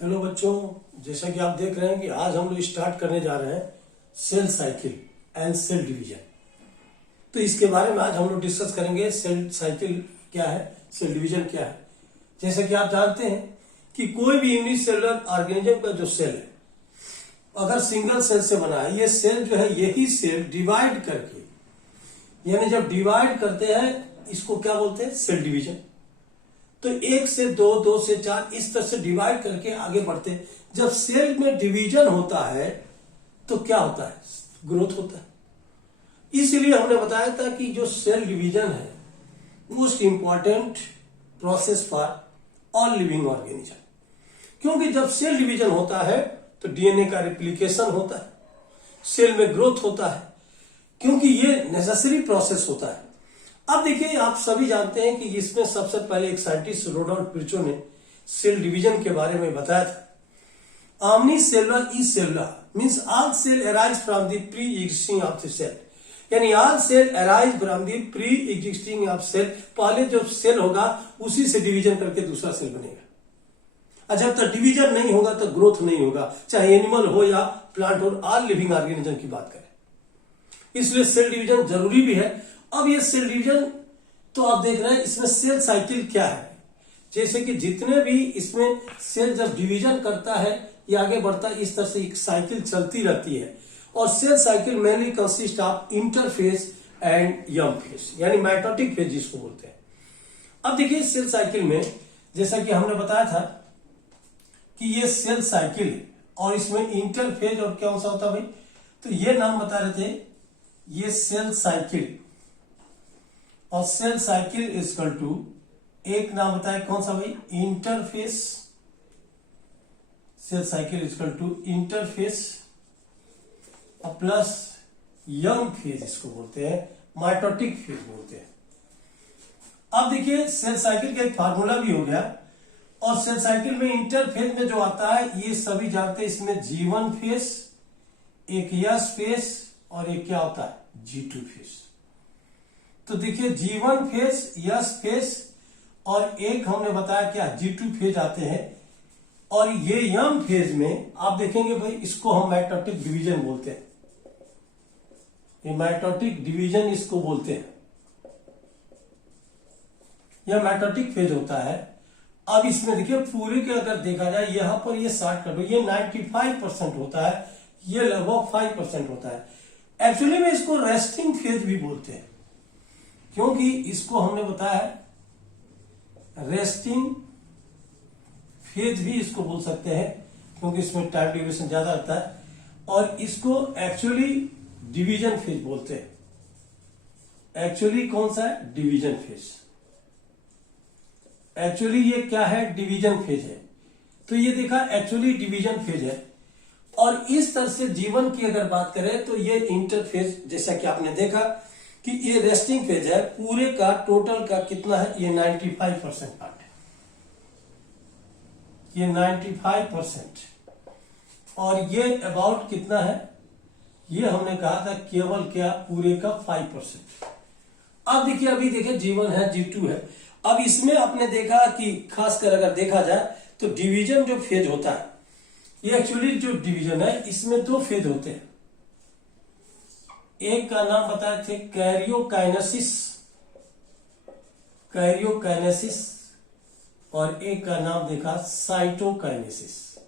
Hello बच्चों, जैसा कि आप देख रहे हैं कि आज हम लोग स्टार्ट करने जा रहे हैं cell cycle and cell division. तो इसके बारे में आज हम लोग डिस्कस करेंगे। सेल साइकिल क्या है, सेल डिवीजन क्या है। जैसा कि आप जानते हैं कि कोई भी यूनिसेलुलर ऑर्गेनिज्म का जो सेल है अगर सिंगल सेल से बना है, ये सेल जो है यही सेल डिवाइड करके, यानी जब डिवाइड करते हैं इसको क्या बोलते हैं, सेल डिवीजन। तो 1 से 2, 2 से 4 इस तरह से डिवाइड करके आगे बढ़ते हैं। जब सेल में डिवीजन होता है तो क्या होता है, ग्रोथ होता है। इसलिए हमने बताया था कि जो सेल डिवीजन है most important process for all living organism, क्योंकि जब सेल डिवीजन होता है तो डीएनए का रिप्लिकेशन होता है, सेल में ग्रोथ होता है, क्योंकि ये नेसेसरी प्रोसेस होता है। अब देखिए, आप सभी जानते हैं कि इसमें सबसे पहले एक साइंटिस्ट रोडोल्फ विर्चो ने सेल डिवीजन के बारे में बताया था। Omni cellular e cellular means all cell arise from the pre existing of the cell, यानी all cell arise from the pre existing of cell. पहले जो सेल होगा उसी से डिवीजन करके दूसरा सेल बनेगा, और जब तक डिवीजन नहीं होगा तो ग्रोथ नहीं होगा, चाहे एनिमल हो या प्लांट हो, ऑल लिविंग ऑर्गेनिज्म की बात करें। इसलिए सेल डिवीजन जरूरी भी है। अब ये सेल डिवीजन तो आप देख रहे हैं, इसमें सेल साइकिल क्या है, जैसे कि जितने भी इसमें सेल जब डिवीजन करता है या आगे बढ़ता है, इस तरह से एक साइकिल चलती रहती है। और cell cycle mainly consist of interphase and M phase, यानी माइटोटिक फेज जिसको बोलते हैं। अब देखिए, सेल साइकिल में जैसा कि हमने बताया था कि ये सेल साइकिल है और इसमें इंटरफेज और क्या सा होता है भाई, तो ये नाम बता रहे थे, ये सेल साइकिल। और सेल साइकिल इक्वल टू एक नाम बताया कौन सा भाई, interphase. Cell cycle equal to interphase और प्लस यंग फेज, इसको बोलते हैं माइटोटिक फेज बोलते हैं। अब देखिए, सेल साइकिल का एक फार्मूला भी हो गया। और सेल साइकिल में इंटरफेज में जो आता है ये सभी जानते हैं, इसमें G1 फेज, एक S फेज और एक क्या होता है, G2 फेज। तो देखिए, G1 फेज, S फेज और एक हमने बताया क्या, G2 फेज आते हैं। और ये यंग फेज में आप देखेंगे भाई, इसको हम माइटोटिक डिवीजन बोलते हैं। ये माइटोटिक डिवीजन इसको बोलते हैं, यह माइटोटिक फेज होता है। अब इसमें देखिए, पूरे के अगर देखा जाए यहां पर ये 60 ये 95% होता है, ये लगभग 5% होता है। एक्चुअली में इसको रेस्टिंग फेज भी बोलते हैं, क्योंकि इसको हमने बताया रेस्टिंग फेज भी इसको बोल सकते हैं, क्योंकि इसमें टाइम ड्यूरेशन ज्यादा रहता है। और इसको एक्चुअली डिवीजन फेज बोलते हैं। एक्चुअली कौन सा है, डिवीजन फेज। एक्चुअली ये क्या है, डिवीजन फेज है। तो ये देखा, एक्चुअली डिवीजन फेज है। और इस तरह से जीवन की अगर बात करें तो ये इंटरफेज, जैसा कि आपने देखा कि ये रेस्टिंग फेज है, पूरे का टोटल का कितना है, ये 95% पार्ट है, ये 95%। और ये अबाउट कितना है, ये हमने कहा था केवल क्या, पूरे का 5%। अब देखिए, अभी देखिए G1 है, G2 है। अब इसमें आपने देखा कि खासकर अगर देखा जाए तो डिवीजन जो फेज होता है, ये एक्चुअली जो डिवीजन है इसमें 2 फेज होते हैं। एक का नाम बताए थे कैरियोकाइनेसिस, कैरियोकाइनेसिस, और एक का नाम देखा साइटोकाइनेसिस।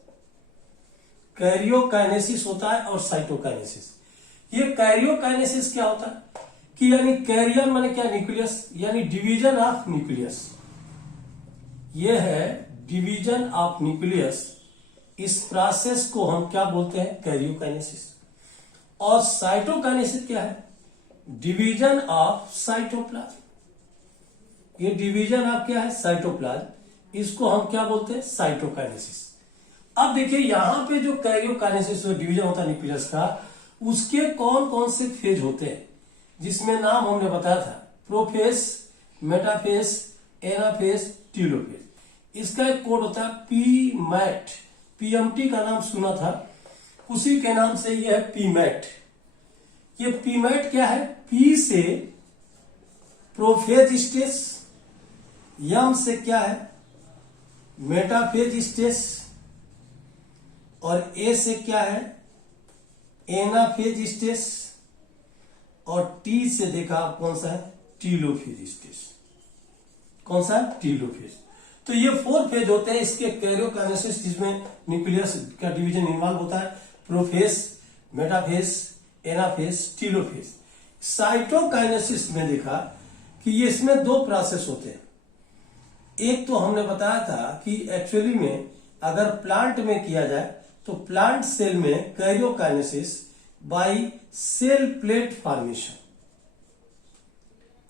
कैरियोकाइनेसिस होता है और साइटोकाइनेसिस। ये कैरियोकाइनेसिस क्या होता है कि यानी कैरियर माने क्या, न्यूक्लियस, यानी डिवीजन ऑफ न्यूक्लियस। ये है डिवीजन ऑफ न्यूक्लियस। इस प्रोसेस को हम क्या बोलते हैं, कैरियोकाइनेसिस। और साइटोकाइनेसिस क्या है, डिवीजन ऑफ साइटोप्लाज्म। ये डिवीजन ऑफ क्या है, साइटोप्लाज्म। इसको हम क्या बोलते हैं, साइटोकाइनेसिस। अब देखिए, यहां पे जो कैरियोकाइनेसिस डिवीजन होता है न्यूक्लियस का, उसके कौन कौन से फेज होते हैं, जिसमें नाम हमने बताया था, प्रोफेज, मेटाफेज, एनाफेज, टीलोफेज। इसका एक कोड होता है पीमैट, पीएमटी का नाम सुना था, उसी के नाम से यह है पीमैट। ये पीमैट क्या है, पी से प्रोफेज स्टेज, यम से क्या है, मेटाफेज स्टेज, और ए से क्या है एनाफेज स्टेज, और टी से देखा आप कौन सा है टीलोफेज स्टेज। कौन सा टीलोफेज। तो ये 4 फेज होते हैं इसके कैरियोकाइनेसिस, जिसमें न्यूक्लियस का डिवीजन इन्वॉल्व होता है। Prophase, metaphase, anaphase, telophase. Cytokinesis में देखा कि ये इसमें 2 प्रोसेस होते हैं। एक तो हमने बताया था कि एक्चुअली में अगर प्लांट में किया जाए तो प्लांट सेल में karyokinesis by cell plate formation,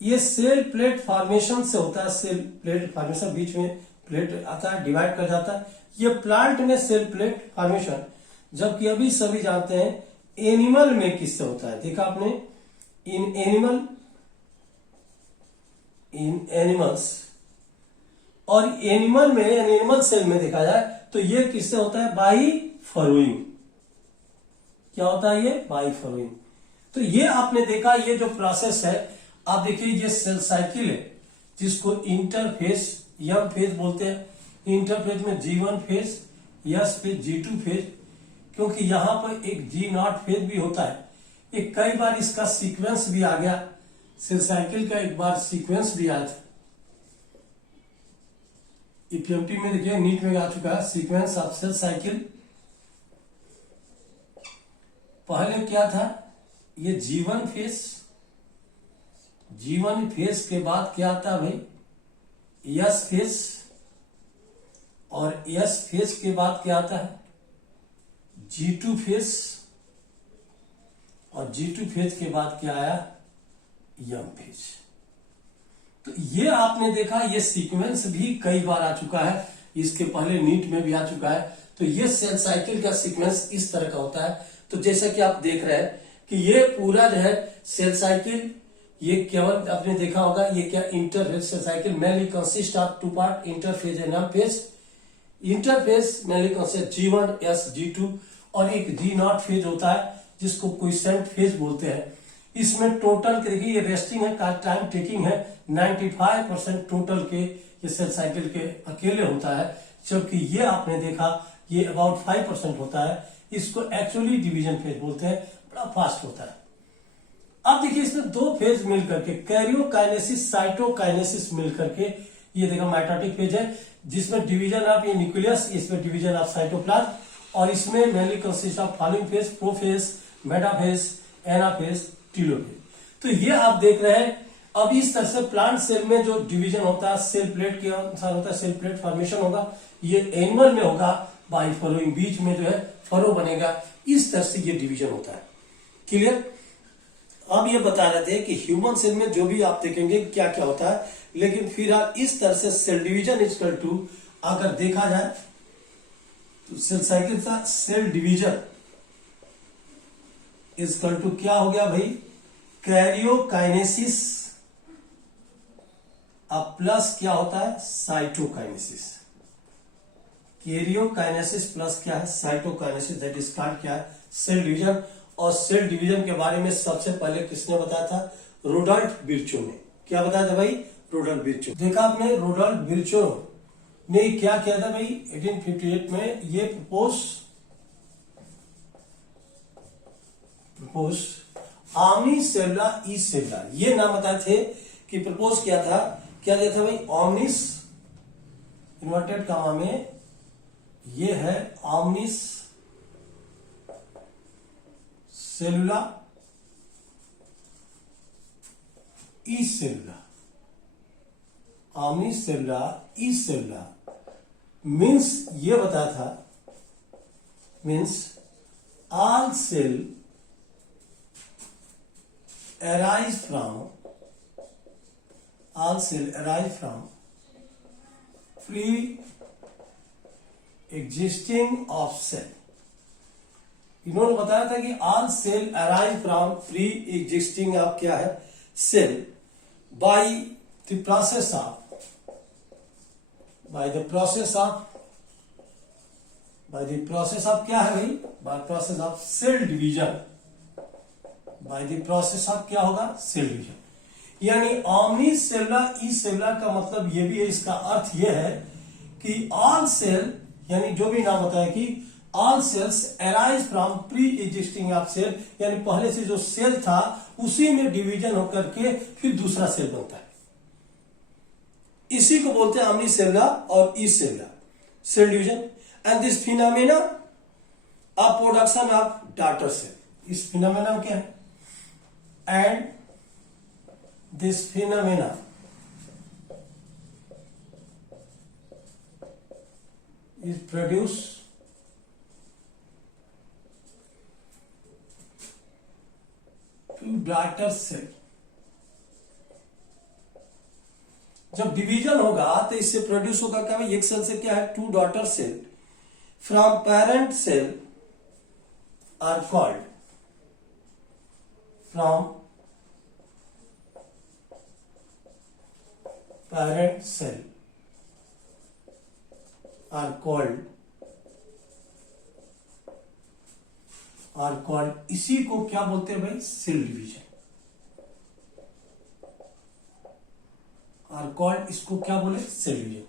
ये सेल प्लेट फॉर्मेशन से होता है। सेल प्लेट फॉर्मेशन, बीच में प्लेट आता है, डिवाइड कर जाता है, ये प्लांट में सेल प्लेट फॉर्मेशन। जबकि अभी सभी जानते हैं एनिमल में किससे होता है। देखा आपने इन एनिमल्स, और एनिमल में एनिमल सेल में देखा जाए तो ये किससे होता है बाई फरोइंग। क्या होता है ये बाई फरोइंग। तो ये आपने देखा ये जो प्रोसेस है, आप देखिए ये सेल साइकिल है जिसको इंटरफेज एम फेज बोलते हैं। इंटरफेज में G1 phase, S phase, G2 phase, क्योंकि यहां पर एक G0 फेज भी होता है। एक कई बार इसका सीक्वेंस भी आ गया, सेल साइकिल का एक बार सीक्वेंस भी आया था। ईपीएमटी में देखिए नीट में आ चुका है सीक्वेंस ऑफ सेल साइकिल। पहले क्या था ये G1 फेज, G1 फेज के बाद क्या आता है भाई एस फेज, और एस फेज के बाद क्या आता है G2 फेज, और G2 फेज के बाद क्या आया एम फेज। तो ये आपने देखा ये सीक्वेंस भी कई बार आ चुका है, इसके पहले नीट में भी आ चुका है। तो ये सेल साइकिल का सीक्वेंस इस तरह का होता है। तो जैसा कि आप देख रहे हैं कि ये पूरा जो है सेल साइकिल, ये केवल आपने देखा होगा ये क्या interphase cell cycle mainly consist of 2 part, interphase and M phase. Interphase mainly consist G1, S, G2, और एक G0 फेज होता है जिसको क्विसेंट फेज बोलते हैं। इसमें टोटल देखिए ये रेस्टिंग है, टाइम टेकिंग है, 95% टोटल के ये सेल साइकिल के अकेले होता है। जबकि ये आपने देखा ये अबाउट 5% होता है। इसको एक्चुअली डिवीजन फेज बोलते हैं, बड़ा फास्ट होता है। अब देखिए इसमें 2 फेज मिलकर के कैरियोकाइनेसिस, साइटोकाइनेसिस मिलकर के ये देखा माइटोटिक फेज है, जिसमें डिवीजन ऑफ ये न्यूक्लियस, इसमें डिवीजन ऑफ साइटोप्लाज्म, और इसमें mainly consist of following phase prophase, metaphase, anaphase, telophase. तो ये आप देख रहे हैं। अब इस तरह से प्लांट सेल में जो डिवीजन होता है सेल प्लेट के अनुसार होता है, सेल प्लेट फॉर्मेशन होगा। ये एनिमल में होगा बाई फरोइंग, बीच में जो है फरो बनेगा। इस तरह से ये डिवीजन होता है। क्लियर। अब ये बता रहे थे कि ह्यूमन सेल में जो भी आप देखेंगे क्या क्या होता है, लेकिन फिर आप इस तरह से सेल डिवीजन इक्वल टू अगर देखा जाए तो सेल साइकिल का सेल डिवीजन इक्वल टू क्या हो गया भाई कैरियोकाइनेसिस, अब प्लस क्या होता है साइटोकाइनेसिस। कैरियोकाइनेसिस प्लस क्या है साइटोकाइनेसिस, दैट इज कॉल्ड क्या है सेल डिवीजन। और सेल डिवीजन के बारे में सबसे पहले किसने बताया था रोडल्फ विर्चो ने। क्या बताया था भाई रोडल्फ विर्चो। देखा आपने रोडल्फ विर्चो ने क्या किया था भाई 1858 में ये प्रपोज आमनी सेल्ला ई सेल्ला, ये नाम बताए थे कि प्रपोज किया था। क्या दिया था भाई ऑमनिस इन्वर्टेड कामा में ये है ऑमनिस सेलुला ई सेलुला, ऑमनिस सेलुला ई सेलुला मीन्स ये बताया था means all cell arise from free existing of cell। इन्होंने बताया था कि all cell arise from free existing of क्या है cell by the process of क्या है भाई by process of cell division, bye the process of क्या होगा सेल डिवीजन। यानी ऑमनी सेल्युला ई सेल्युला का मतलब ये भी है, इसका अर्थ ये है कि ऑल सेल यानी जो भी नाम होता है कि all cells arise from pre existing of cell, यानी पहले से जो सेल था उसी में डिवीजन होकर के फिर दूसरा सेल बनता है। इसी को बोलते हैं omni सेलुलर और e cellular cell division. And this phenomena of production of daughter cell, इस फिनोमेना क्या है? And this phenomena is produce to daughter cell। जब डिवीजन होगा तो इससे प्रोड्यूस होगा क्या भाई? एक सेल से क्या है? Two daughter cell from parent cell are called, from parent cell are called, इसी को क्या बोलते हैं भाई? Cell division. आर कॉल्ड, इसको क्या बोले? Cell division.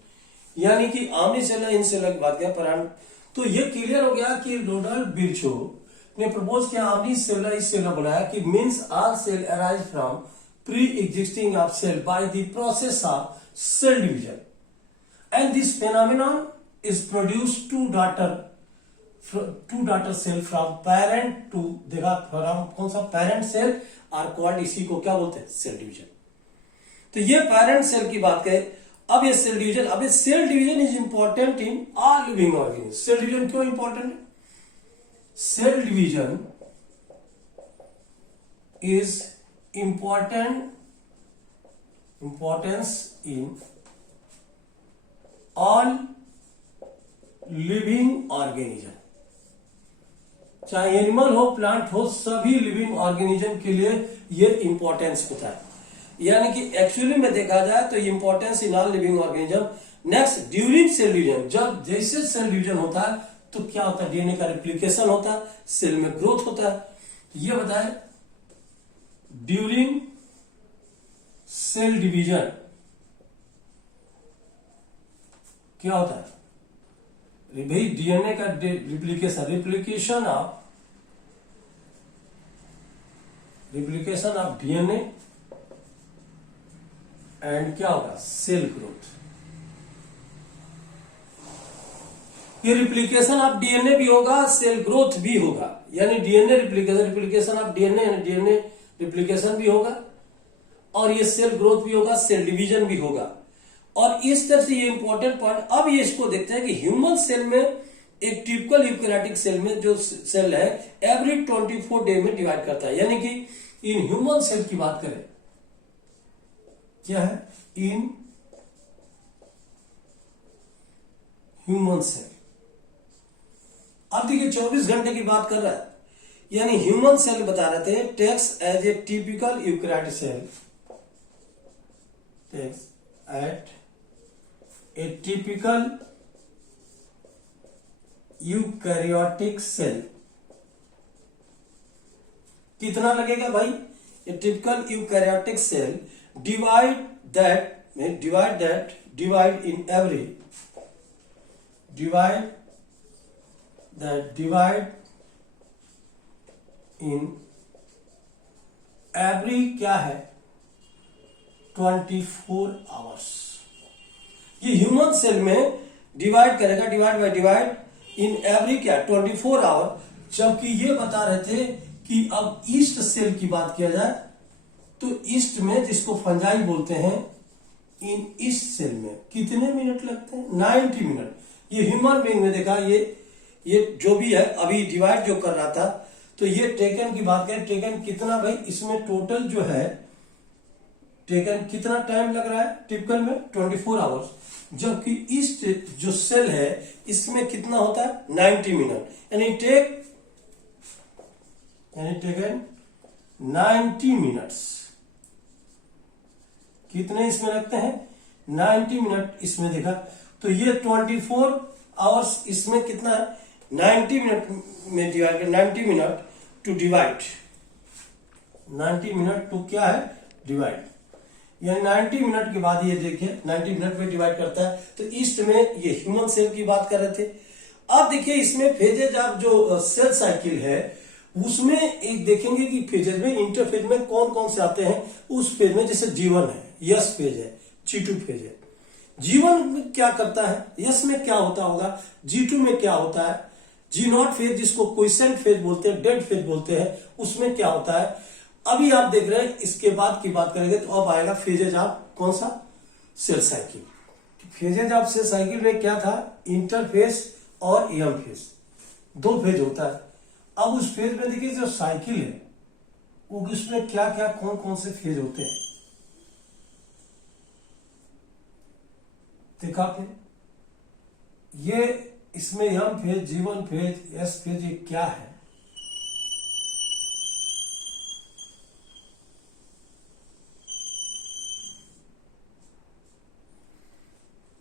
यानी कि आमनी सेलर इन सेलर की बात किया पर, तो ये क्लियर हो गया कि रोनाल्ड बिरचो ने प्रपोज किया आमनी सेलर इस सेलर बनाया कि means all cell arise from pre existing of cell by the process of cell division and this phenomenon is produced two daughter cell from parent to, देखा from कौन सा? parent cell are called, इसी को क्या बोलते हैं? Cell division. तो ये पेरेंट सेल की बात करें। अब ये सेल डिवीजन, अब ये cell division is important in all living organism. Cell division क्यों इंपॉर्टेंट है? Cell division is importance in all living organism, चाहे एनिमल हो प्लांट हो, सभी लिविंग ऑर्गेनिज्म के लिए ये इंपॉर्टेंस होता है। यानी कि एक्चुअली में देखा जाए तो importance in all living organism. Next, during cell division, जब जैसे सेल डिवीजन होता है तो क्या होता है? डीएनए का रिप्लिकेशन होता है, सेल में ग्रोथ होता है। ये बताए ड्यूरिंग सेल डिवीजन क्या होता है भाई? डीएनए का रिप्लिकेशन ऑफ डीएनए एंड क्या होगा? Cell growth. ये रिप्लिकेशन ऑफ डीएनए भी होगा, सेल ग्रोथ भी होगा। यानी डीएनए रिप्लिकेशन ऑफ डीएनए यानी डीएनए रिप्लिकेशन भी होगा और ये सेल ग्रोथ भी होगा, सेल डिवीजन भी होगा। और इस तरह से ये इंपॉर्टेंट पॉइंट। अब ये इसको देखते हैं कि ह्यूमन सेल में, एक टिपिकल यूकैरियोटिक सेल में जो सेल है एवरी 24 डे में डिवाइड करता है। यानी कि इन ह्यूमन सेल की बात करें, क्या है? इन ह्यूमन सेल, अब देखिए 24 घंटे की बात कर रहा है, यानी ह्यूमन सेल बता रहे थे takes as a typical eukaryotic cell, takes at a typical eukaryotic cell। कितना लगेगा भाई? a typical eukaryotic cell divide in every क्या है? 24 आवर्स। ये ह्यूमन सेल में डिवाइड करेगा, डिवाइड इन एवरी क्या? 24 आवर। जबकि ये बता रहे थे कि अब ईस्ट सेल की बात किया जाए तो ईस्ट में, जिसको फंजाई बोलते हैं, इन ईस्ट सेल में कितने मिनट लगते हैं? 90 मिनट। ये ह्यूमन बीइंग में देखा, ये जो भी है अभी डिवाइड जो कर रहा था, तो ये टेकन की बात करें, टेकन कितना भाई? इसमें टोटल जो है टेकन कितना टाइम लग रहा है टिपिकल में? 24 आवर्स। जबकि ईस्ट जो सेल है इसमें कितना होता है? 90 मिनट। यानी टेकन 90 मिनट्स। कितने इसमें लगते हैं? 90 मिनट इसमें देखा। तो ये 24 आवर्स, इसमें कितना है? 90 मिनट में डिवाइड कर, 90 minute to divide, 90 minute to क्या है? डिवाइड। यानी 90 मिनट के बाद ये देखिए 90 मिनट में डिवाइड करता है। तो ईस्ट में ये ह्यूमन सेल की बात कर रहे थे अब देखिए इसमें फेजेज ऑफ जो सेल साइकिल है उसमें एक देखेंगे कि फेजेज में इंटरफेज में कौन कौन से आते हैं। उस फेज में जैसे G1 है, यस फेज है, G2 फेज है। G1 में क्या करता है, यस में क्या होता होगा, G2 में क्या होता है, G0 फेज जिसको क्विसेंट फेज बोलते हैं, डेड फेज बोलते हैं, उसमें क्या होता है। अभी आप देख रहे हैं, इसके बाद की बात करेंगे तो अब आएगा फेजेज ऑफ कौन सा, cell cycle. Phases of cell cycle में क्या था, इंटरफेज और एम फेज, दो फेज होता है। अब उस फेज में देखिए जो साइकिल है वो उसमें क्या क्या कौन कौन से फेज होते हैं देखा आपने। ये इसमें M phase, G1 phase, S phase, ये क्या है,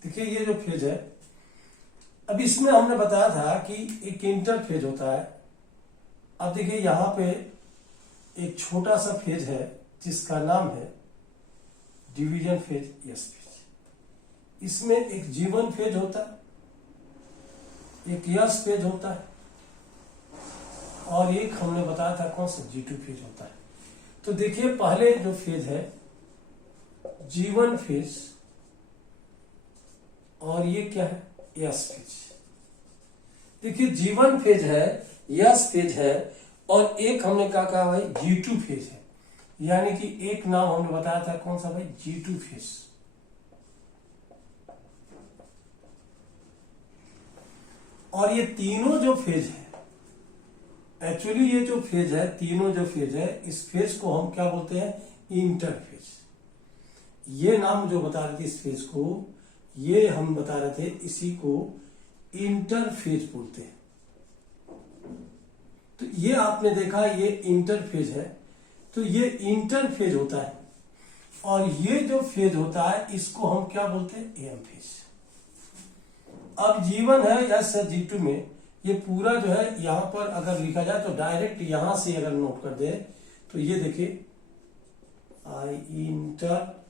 देखिए ये जो फेज है, अब इसमें हमने बताया था कि एक इंटरफेज होता है। अब देखिए यहां पे एक छोटा सा फेज है जिसका नाम है डिवीजन फेज, यस फेज। इसमें एक G1 फेज होता है, एक यस फेज होता है, और एक हमने बताया था कौन सा, G2 फेज होता है। तो देखिए पहले जो फेज है G1 फेज, और ये क्या है, यस फेज। देखिए G1 फेज है, यस फेज है, और एक हमने क्या कहा भाई, G2 फेज है। यानी कि एक नाम हमने बताया था कौन सा भाई, G2 फेज। और ये तीनों जो फेज है, एक्चुअली ये जो फेज है, तीनों जो फेज है, इस फेज को हम क्या बोलते हैं, इंटरफेज। ये नाम जो बता रहे थे इस फेज को, ये हम बता रहे थे, इसी को इंटरफेज बोलते हैं। तो ये आपने देखा, ये इंटरफेज है, तो ये इंटरफेज होता है। और ये जो फेज होता है इसको हम क्या बोलते हैं, एम फेज। अब G1 है, यस है, G2 में ये पूरा जो है यहां पर अगर लिखा जाए तो डायरेक्ट यहां से अगर नोट कर दे तो ये देखिए आई इंटर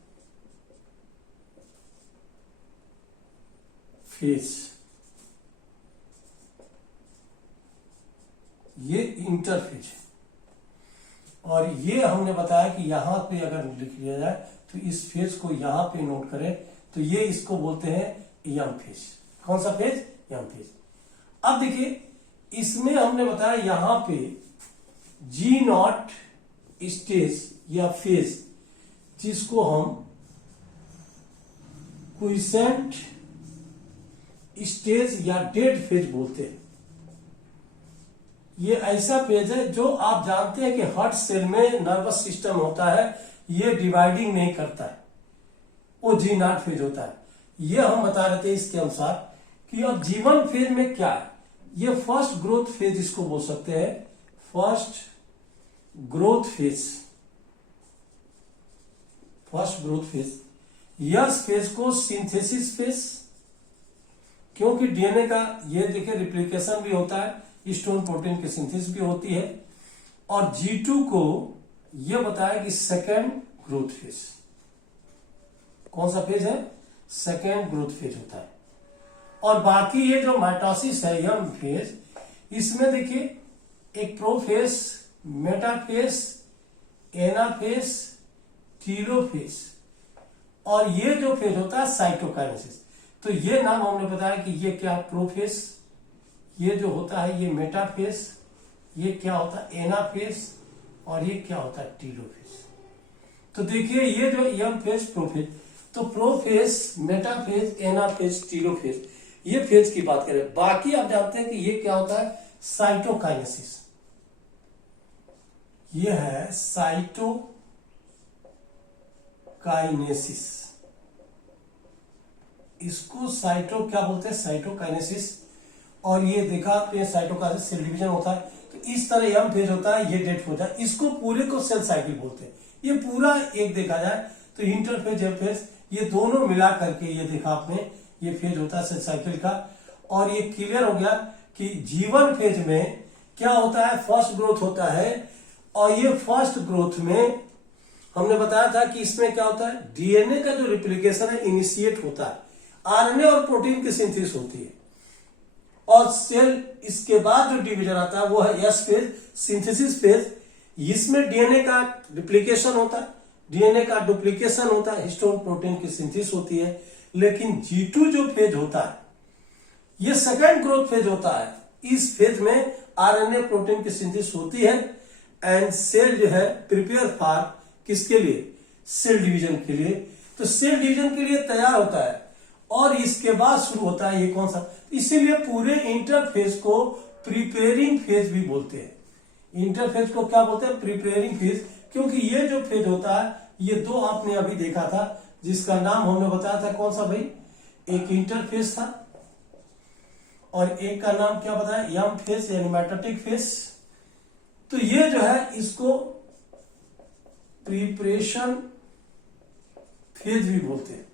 फेज, ये इंटरफेज है। और ये हमने बताया कि यहां पे अगर लिख लिया जाए तो इस फेज को यहां पे नोट करें तो ये इसको बोलते हैं एम फेज। कौन सा फेज, एम फेज। अब देखिए इसमें हमने बताया यहां पे G0 स्टेज या फेज, जिसको हम क्विसेंट स्टेज या डेड फेज बोलते हैं। ये ऐसा फेज है जो आप जानते हैं कि हार्ट सेल में नर्वस सिस्टम होता है, ये डिवाइडिंग नहीं करता है, वो G0 फेज होता है। ये हम बता रहे थे इसके अनुसार कि अब G1 फेज में क्या है, ये फर्स्ट ग्रोथ फेज इसको बोल सकते हैं, first growth phase, first growth phase. Yes phase को सिंथेसिस फेज, क्योंकि डीएनए का ये देखिए रिप्लिकेशन भी होता है, स्टोन प्रोटीन की सिंथेसिस भी होती है। और G2 को यह बताया कि सेकेंड ग्रोथ फेज। कौन सा फेज है, सेकेंड ग्रोथ फेज होता है। और बाकी ये जो माइटोसिस है, यम फेज, इसमें देखिए एक प्रोफेज, मेटाफेज, एनाफेज, टीलोफेज, और ये जो फेज होता है साइटोकाइनेसिस। तो ये नाम हमने बताया कि ये क्या, प्रोफेज, ये जो होता है ये मेटाफेज, ये क्या होता है एनाफेज, और ये क्या होता है टीलोफेज। तो देखिए ये जो एम फेज, प्रोफेज, तो प्रोफेज, मेटाफेज, एनाफेज, टीलोफेज, ये फेज की बात करें। बाकी आप जानते हैं कि ये क्या होता है, साइटोकाइनेसिस। ये है साइटोकाइनेसिस, इसको साइटो क्या बोलते हैं, साइटोकाइनेसिस। और ये देखा आपने साइटोकाइनेसिस सेल डिवीजन होता है। तो इस तरह एम फेज होता है, ये डेड होता है, इसको पूरे को सेल साइकिल बोलते हैं। ये पूरा एक देखा जाए तो इंटरफेज, एम फेज, ये दोनों मिला करके ये देखा आपने, ये फेज होता है सेल साइकिल का। और ये क्लियर हो गया कि G1 फेज में क्या होता है, फर्स्ट ग्रोथ होता है। और ये फर्स्ट ग्रोथ में हमने बताया था कि इसमें क्या होता है, डीएनए का जो रिप्लिकेशन है इनिशिएट होता है, आरएनए और प्रोटीन की सिंथेसिस होती है। और सेल इसके बाद जो डिवीजन आता है वो है एस फेज, सिंथेसिस फेज। इसमें डीएनए का डुप्लीकेशन होता है, डीएनए का डुप्लीकेशन होता है, हिस्टोन प्रोटीन की सिंथेसिस होती है। लेकिन G2 जो फेज होता है ये सेकेंड ग्रोथ फेज होता है। इस फेज में आरएनए प्रोटीन की सिंथेसिस होती है एंड सेल जो है प्रिपेयर फॉर किसके लिए, सेल डिवीजन के लिए। तो सेल डिवीजन के लिए तैयार होता है और इसके बाद शुरू होता है ये कौन सा, इसीलिए पूरे इंटरफेज को प्रिपेयरिंग फेज भी बोलते हैं। इंटरफेज को क्या बोलते हैं, प्रिपेयरिंग फेज, क्योंकि ये जो फेज होता है ये दो आपने अभी देखा था जिसका नाम हमने बताया था कौन सा भाई, एक इंटरफेज था और एक का नाम क्या बताया, एम फेज यानी मेटाटिक फेज। तो ये जो है इसको प्रिपरेशन फेज भी बोलते हैं।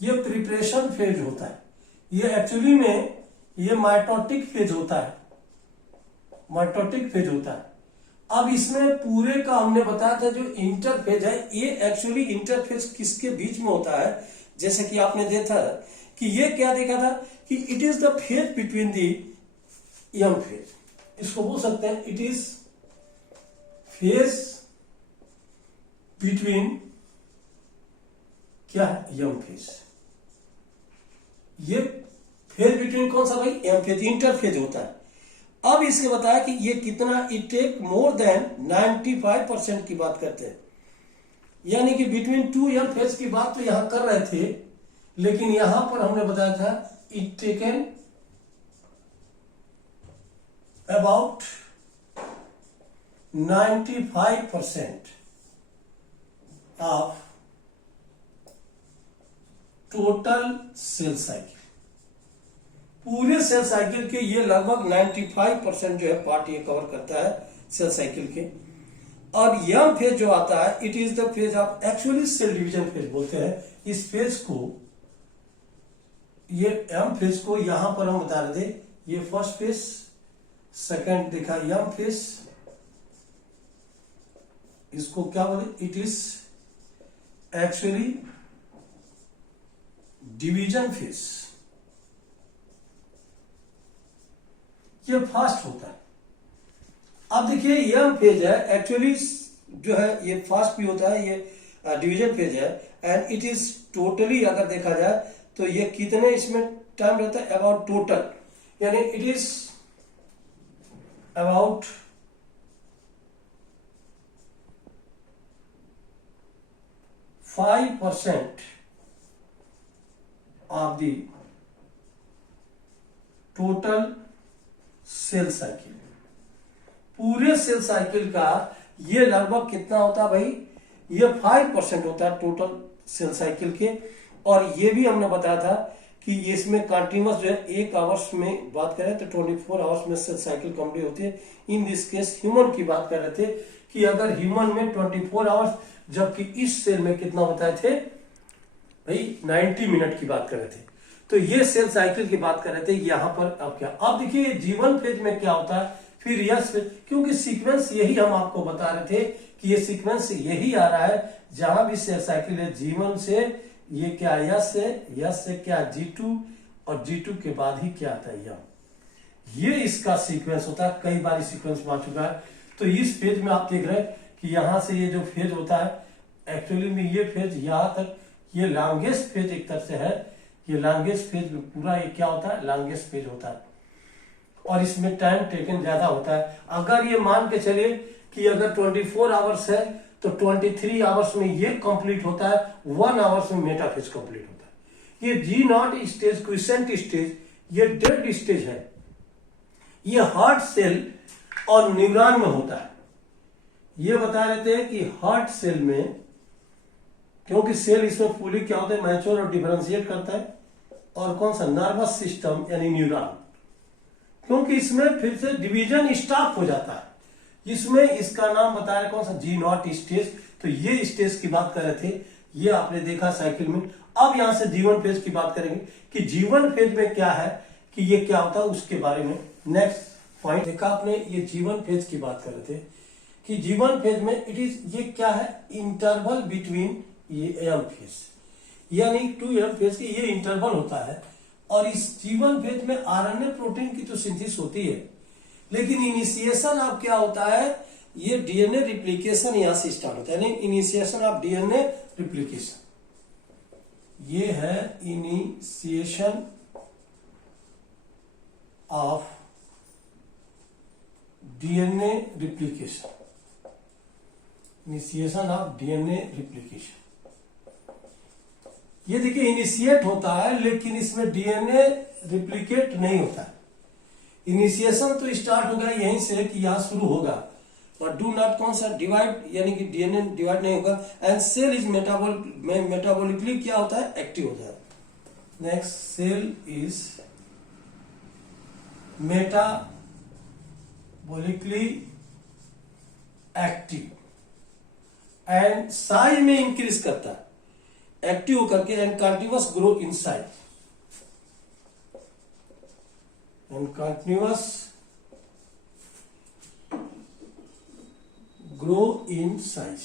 ये प्रिपरेशन फेज होता है, ये एक्चुअली में ये माइटोटिक फेज होता है, माइटोटिक फेज होता है। अब इसमें पूरे का हमने बताया था जो इंटरफेज है ये एक्चुअली इंटरफेज किसके बीच में होता है, जैसे कि आपने देखा कि ये क्या देखा था कि it is the phase between the M phase, इसको बोल सकते हैं इट इज फेज बिटवीन क्या है, एम फेज। ये फेज बिटवीन कौन सा भाई, एम फेज, इंटरफेज होता है। अब इसके बताया कि ये कितना, इट टेक मोर देन 95% की बात करते हैं, यानी कि बिटवीन टू एम फेज की बात तो यहां कर रहे थे, लेकिन यहां पर हमने बताया था it taken about 95% of total sale cycle. पूरे सेल साइकिल के ये लगभग 95% जो है पार्ट ये कवर करता है सेल साइकिल के। और यम फेज जो आता है it is the phase of actually cell division phase बोलते हैं इस फेज को। ये एम फेज को यहां पर हम बता रहे थे, ये फर्स्ट फेज, सेकंड देखा एम फेज, इसको क्या बोले, it is actually division phase. ये फास्ट होता है। अब देखिए यम फेज है एक्चुअली जो है ये फास्ट भी होता है, ये डिवीजन फेज है एंड इट इज टोटली अगर देखा जाए तो ये कितने इसमें टाइम रहता है, अबाउट टोटल, यानी it is about 5% of the total sale cycle. पूरे सेल साइकिल का ये लगभग कितना होता है भाई, ये 5% होता है टोटल सेल साइकिल के। और ये भी हमने बताया था कि इसमें कंटिन्यूअस जो है 1 आवर्स में बात करें तो 24 आवर्स में सेल साइकिल कंप्लीट होती है। इन दिस केस ह्यूमन की बात कर रहे थे कि अगर ह्यूमन में 24 आवर्स, जबकि इस सेल में कितना बताए थे भाई 90 मिनट की बात कर रहे थे। तो ये सेल साइकिल की बात कर रहे थे। यहां पर अब क्या, अब देखिए जीवन फेज में क्या होता है, फिर यस फेज, क्योंकि सीक्वेंस यही हम आपको बता रहे थे कि ये सीक्वेंस यही आ रहा है जहां भी सेल साइकिल है, जीवन से ये क्या यस है, यस से क्या G2 और G2 के बाद ही क्या आता है यम। ये इसका सीक्वेंस होता है, कई बार सीक्वेंस में आ चुका है। तो इस फेज में आप देख रहे हैं कि यहां से ये जो फेज होता है एक्चुअली में ये फेज यहां तक, ये लॉन्गेस्ट फेज एक तरह से है, ये लॉन्गेस्ट फेज में पूरा ये क्या होता है, लॉन्गेस्ट फेज होता है और इसमें टाइम टेकन ज्यादा होता है। अगर ये मान के चले कि अगर 24 आवर्स है तो 23 आवर्स में ये कंप्लीट होता है, 1 आवर्स में मेटाफेज कंप्लीट होता है। ये G0 स्टेज, क्विसेंट स्टेज, ये डेड स्टेज है। ये हार्ट सेल और न्यूरॉन में होता है। ये बता रहे थे कि हार्ट सेल में, क्योंकि सेल इसमें फुली क्या होता है, मैच्योर और डिफरेंशिएट करता है, और कौन सा, नर्वस सिस्टम यानी न्यूरॉन, क्योंकि इसमें फिर से डिवीजन स्टॉप हो जाता है। इसमें इसका नाम बता रहे कौन सा, G0 स्टेज। तो ये स्टेज की बात कर रहे थे, ये आपने देखा साइकिल में। अब यहां से जीवन फेज की बात करेंगे कि जीवन फेज में क्या है, कि ये क्या होता है उसके बारे में। नेक्स्ट पॉइंट देखा आपने, ये जीवन फेज की बात कर रहे थे कि जीवन फेज में इट इज, ये क्या है, इंटरवल बिटवीन ये एम फेज, यानी 2 एम फेज की ये इंटरवल होता है। और इस G1 फेज में आरएनए प्रोटीन की तो सिंथेसिस होती है, लेकिन इनिशिएशन अब क्या होता है, ये डीएनए रिप्लिकेशन यहां से स्टार्ट होता है, यानी इनिशिएशन ऑफ डीएनए रिप्लिकेशन। ये है initiation of DNA replication, initiation of DNA replication. ये देखिए इनिशिएट होता है, लेकिन इसमें डीएनए रिप्लिकेट नहीं होता है। इनिशिएशन तो स्टार्ट होगा यहीं से कि यहां शुरू होगा, बट डू नॉट कौन सा डिवाइड, यानी कि डीएनए डिवाइड नहीं होगा। एंड सेल इज मेटाबॉलिकली क्या होता है, एक्टिव होता है। Next, cell is metabolically active and size में इंक्रीज करता है, एक्टिव करके, and continuous grow in size, and continuous grow in size.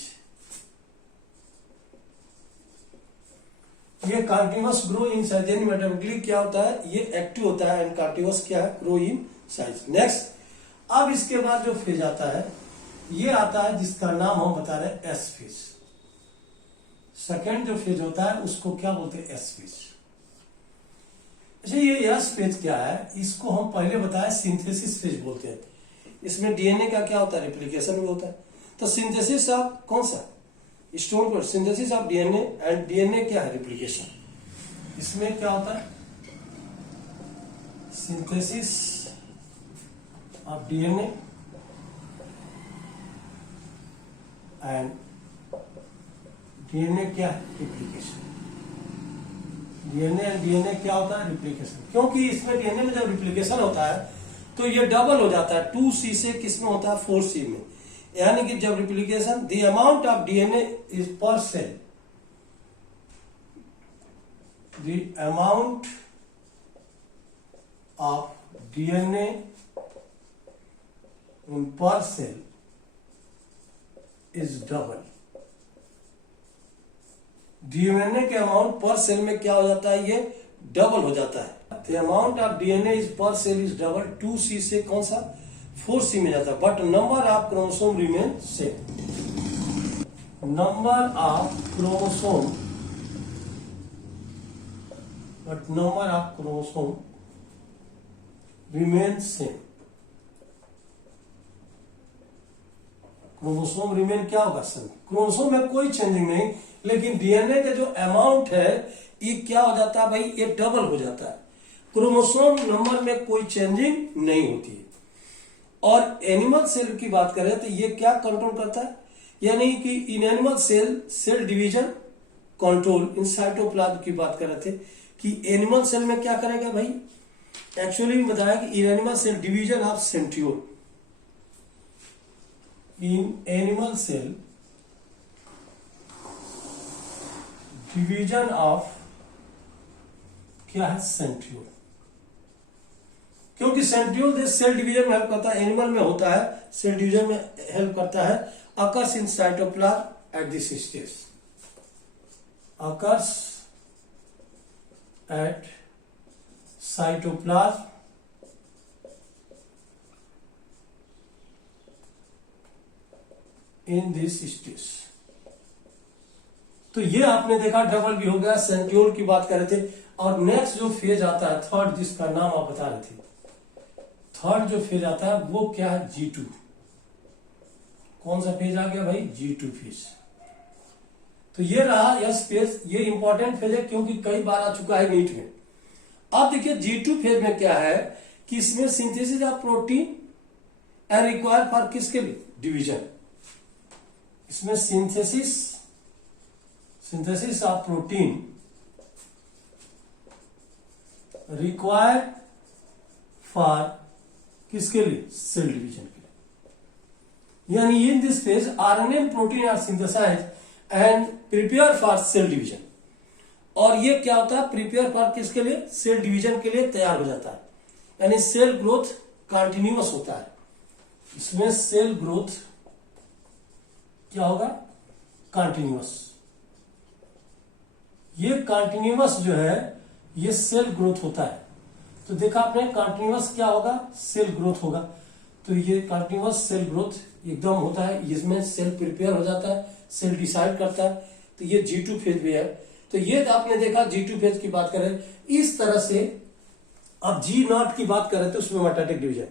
ये कंटिन्यूअस ग्रो इन साइज यानी मेटाबॉलिकली क्या होता है, ये एक्टिव होता है, एंड कंटिन्यूअस क्या है, ग्रो इन साइज। नेक्स्ट, अब इसके बाद जो फेज आता है, ये आता है जिसका नाम हम बता रहे हैं एस फेज। सेकेंड जो फेज होता है उसको क्या बोलते हैं, एस फेज। अच्छा, ये एस फेज क्या है, इसको हम पहले बताए सिंथेसिस फेज बोलते हैं। इसमें डीएनए का क्या होता है, रिप्लिकेशन भी होता है। तो सिंथेसिस ऑफ कौन सा, स्टोन पर synthesis of DNA, and DNA क्या है, रिप्लिकेशन। इसमें क्या होता है, synthesis of DNA and DNA क्या है, रिप्लिकेशन। डीएनए एंड डीएनए क्या होता है, रिप्लिकेशन। क्योंकि इसमें डीएनए में जब रिप्लिकेशन होता है तो ये डबल हो जाता है, 2C से किसमें होता है, 4C में। यानी कि जब replication, the amount of DNA is per cell, the amount of DNA in per cell is double. DNA के अमाउंट पर सेल में क्या हो जाता है, ये डबल हो जाता है। The amount of DNA is per cell is double, 2C से कौन सा, 4C में जाता है, but number of chromosome remain same. Number of chromosome, but number of chromosome remain same. Chromosome remain क्या होगा, सेम। क्रोमोसोम में कोई चेंजिंग नहीं, लेकिन डीएनए का जो अमाउंट है ये क्या हो जाता है भाई, ये डबल हो जाता है। क्रोमोसोम नंबर में कोई चेंजिंग नहीं होती है। और एनिमल सेल की बात करें तो ये क्या कंट्रोल करता है, यानी कि in animal cell, cell division control. In cytoplasm की बात कर रहे थे कि एनिमल सेल में क्या करेगा भाई, एक्चुअली बताया कि in animal cell division of centriole, in animal cell division of क्या है, सेंट्रियोल। क्योंकि सेंट्रियोल सेल डिवीजन में हेल्प करता है, एनिमल में होता है, सेल डिवीजन में हेल्प करता है। Occurs in cytoplasm at this stage, occurs at cytoplasm in this stage. तो ये आपने देखा डबल भी हो गया, सेंट्रियोल की बात कर रहे थे। और नेक्स्ट जो फेज आता है, थर्ड, जिसका नाम आप बता रहे थे, थर्ड जो फेज आता है वो क्या है, G2। कौन सा फेज आ गया भाई, G2 फेज। तो ये रहा यस फेज, ये इंपॉर्टेंट फेज है क्योंकि कई बार आ चुका है नीट में। अब देखिए G2 फेज में क्या है कि इसमें synthesis of protein and require for किसके लिए, डिवीजन। इसमें synthesis of protein required for किसके लिए, सेल डिवीजन के लिए। यानी in this phase RNA protein are synthesise and prepare for cell division. और ये क्या होता है, प्रिपेयर फॉर किसके लिए, सेल डिवीजन के लिए तैयार हो जाता है। यानी सेल ग्रोथ कंटिन्यूअस होता है। इसमें सेल ग्रोथ क्या होगा, कंटिन्यूअस। ये कंटिन्यूअस जो है ये सेल ग्रोथ होता है। तो देखा आपने कंटिन्यूअस क्या होगा, सेल ग्रोथ होगा। तो ये कंटिन्यूअस सेल ग्रोथ एकदम होता है, इसमें सेल प्रिपेयर हो जाता है, सेल डिसाइड करता है। तो ये G2 फेज भी है। तो ये आपने देखा G2 फेज की बात करें इस तरह से। अब G0 की बात करें तो उसमें मेटाटिक डिवीजन,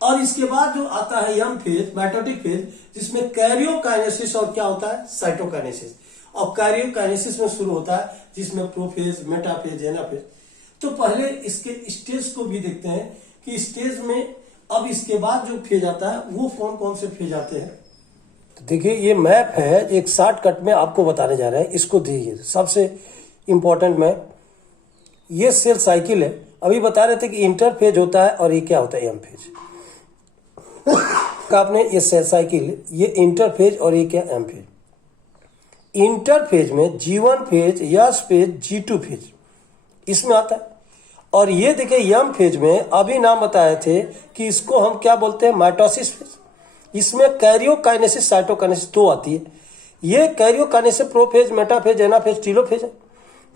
और इसके बाद जो आता है M फेज, मेटाटिक फेज, जिसमें कैरियोकाइनेसिस और क्या होता है, साइटोकाइनेसिस। और कैरियोकाइनेसिस में शुरू होता है जिसमें प्रोफेज, मेटाफेज, एनाफेज। तो पहले इसके स्टेज को भी देखते हैं कि स्टेज में अब इसके बाद जो फेज आता है वो कौन कौन से फेज आते हैं। तो देखिए ये मैप है, एक शॉर्टकट में आपको बताने जा रहे हैं। इसको देखिए, सबसे इंपॉर्टेंट मैप, ये सेल साइकिल है। अभी बता रहे थे कि इंटरफेज होता है और ये क्या होता है, एम फेज। आपने ये सेल साइकिल, ये इंटरफेज और ये क्या, एम फेज। इंटरफेज में G1 phase, yes phase, G2 phase इसमें आता है। और ये देखिए यम फेज में अभी नाम बताए थे कि इसको हम क्या बोलते हैं, माइटोसिस फेज। इसमें कैरियोकाइनेसिस, साइटोकाइनेसिस दो आती है। ये karyokinesis prophase, metaphase, anaphase, telophase है।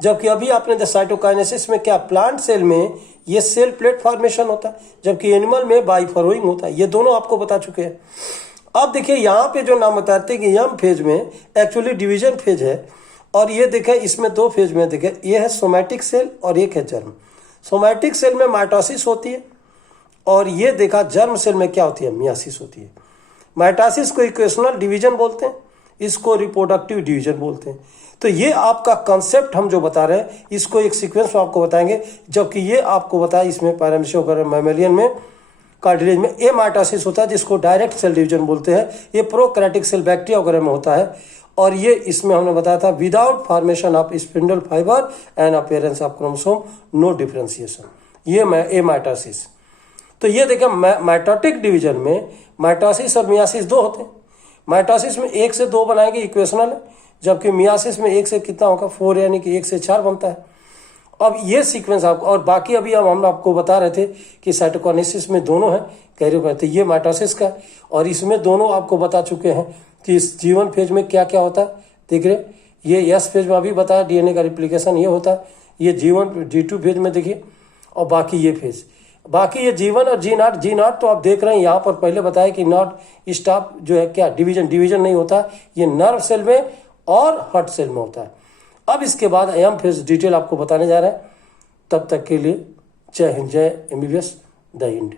जबकि अभी आपने साइटोकाइनेसिस में क्या, प्लांट सेल में ये सेल प्लेट फॉर्मेशन होता है, जबकि एनिमल में बाइफरोइंग होता है। ये दोनों आपको बता चुके हैं। अब देखिए यहाँ पे जो नाम बताते हैं कि यम फेज में एक्चुअली डिवीजन फेज है। और ये देखें इसमें दो फेज में देखें, ये है सोमैटिक सेल और एक है जर्म। सोमैटिक सेल में माइटोसिस होती है और ये देखा जर्म सेल में क्या होती है, मियासिस होती है। माइटोसिस को इक्वेशनल डिवीजन बोलते हैं, इसको रिप्रोडक्टिव डिवीजन बोलते हैं। तो ये आपका कंसेप्ट हम जो बता रहे हैं इसको एक सीक्वेंस में आपको बताएंगे। जबकि ये आपको बताया इसमें पैरामीशिया वगैरह, मैमेलियन में, कार्टिलेज में ए माइटोसिस होता है जिसको डायरेक्ट सेल डिवीजन बोलते हैं। ये प्रोकैरियोटिक सेल बैक्टीरिया वगैरह में होता है। और ये इसमें हमने बताया था without formation of spindle fibre and appearance of chromosome, no differentiation, ये ए माइटोसिस। तो ये देखें माइटोटिक डिवीजन में माइटोसिस और मियासिस दो होते हैं। माइटोसिस में 1 से 2 बनाएंगे, इक्वेशनल है। जबकि मियासिस में 1 से कितना होगा, 4, यानी कि 1 से 4 बनता है। अब ये सीक्वेंस आपको, और बाकी अभी हम आपको बता रहे थे कि साइटोकाइनेसिस में दोनों है, कैरियोकाइनेसिस, तो ये माइटोसिस का। और इसमें दोनों आपको बता चुके हैं कि इस G1 फेज में क्या क्या होता है। देख रहे, ये यस फेज में अभी बताया डीएनए का रिप्लिकेशन ये होता है। ये G2 फेज में देखिए, और बाकी ये फेज, बाकी ये G1 और G0 तो आप देख रहे हैं यहाँ पर पहले बताया कि नॉट स्टॉप जो है क्या, डिवीजन नहीं होता, ये नर्व सेल में और हार्ट सेल में होता है। अब इसके बाद एम फेज डिटेल आपको बताने जा रहे हैं। तब तक के लिए जय हिंद, जय MBBS, जय हिंद।